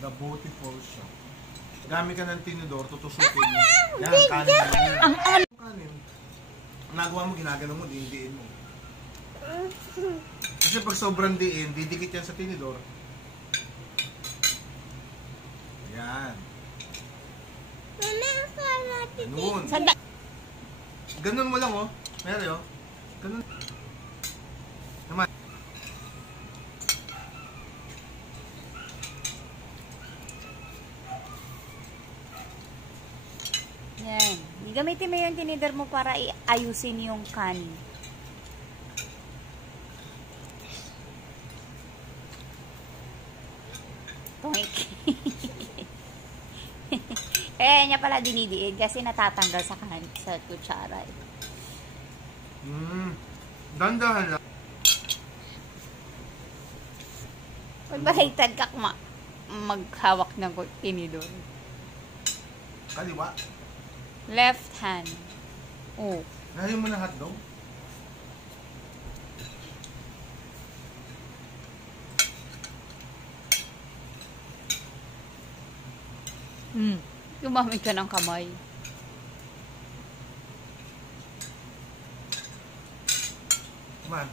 The beautiful shop. Gamit ka ng tinidor, tutusukin mo. Yan, kanin. Kanin. Ang nagawa mo, ginagano mo, diin mo. Kasi pag sobrang diin, didikit yan sa tinidor. Yan. Ganun. Ganun mo lang, oh. Mary, oh. Ganun. Naman. Yan. Gamitin mo yung tinidor mo para iayusin yung kanin. Toink. Kaya niya pala dinidiin kasi natatanggal sa kutsara. Dandahan lang. Pag baliktad ka maghawak ng tinidor. Kaliwa. Left hand. Oh. Lahayin mo na hotdog. Gumamit ka ng kamay. Come on.